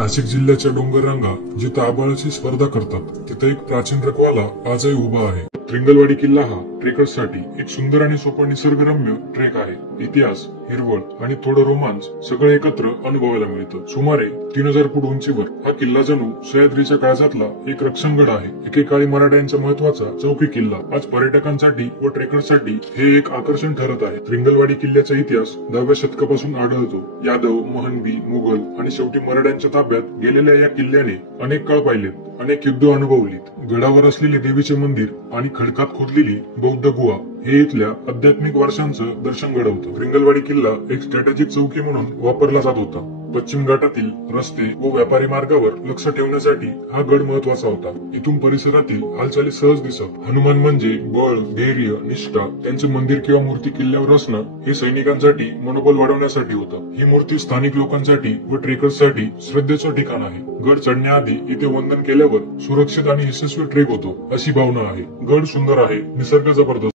नाशिक जिल्ह्याच्या डोंगर रांगा जिथं आबाळाची स्पर्धा करतात तिथं एक प्राचीन रखवाला आजही उभा आहे. त्रिंगलवाडी किल्ला हा ट्रेकर्ससाठी एक सुंदर आणि सोपा निसर्गरम्य ट्रेक आहे. इतिहास, हिरवळ आणि थोडं रोमांच सगळं एकत्र अनुभवायला मिळतं. सुमारे 3000 फूट उंचीवर हा किल्ला जणू सह्याद्रीच्या काळजातला एक रक्षणगड आहे. एकेकाळी मराठ्यांचा महत्वाचा चौकी किल्ला आज पर्यटकांसाठी व ट्रेकर्ससाठी हे एक आकर्षण ठरत आहे. त्रिंगलवाडी किल्ल्याचा इतिहास 10व्या शतकापासून आढळतो. यादव, महनबी, मुघल आणि शेवटी मराठ्यांच्या ताब्यात गेलेल्या या किल्ल्याने अनेक काळ पाहिलेत, अनेक युद्ध अनुभवलीत. गडावर असलेले देवीचे मंदिर आणि खडकात खोदलेली बौद्ध गुहा हे इथल्या आध्यात्मिक वारशांचं दर्शन घडवतं. त्रिंगलवाडी किल्ला एक स्ट्रॅटेजिक चौकी म्हणून वापरला जात होता. पश्चिम घाटातील रस्ते व व्यापारी मार्गावर लक्ष ठेवण्यासाठी हा गड महत्वाचा होता. इथून परिसरातील हालचाली सहज दिसत. हनुमान म्हणजे बळ, धैर्य, निष्ठा. त्यांचे मंदिर किंवा मूर्ती किल्ल्यावर असणं हे सैनिकांसाठी मनोबल वाढवण्यासाठी होतं. ही मूर्ती स्थानिक लोकांसाठी व ट्रेकर्ससाठी श्रद्धेचं ठिकाण आहे. गड चढण्याआधी इथे वंदन केल्यावर सुरक्षित आणि यशस्वी ट्रेक होतो अशी भावना आहे. गड सुंदर आहे, निसर्ग जबरदस्त.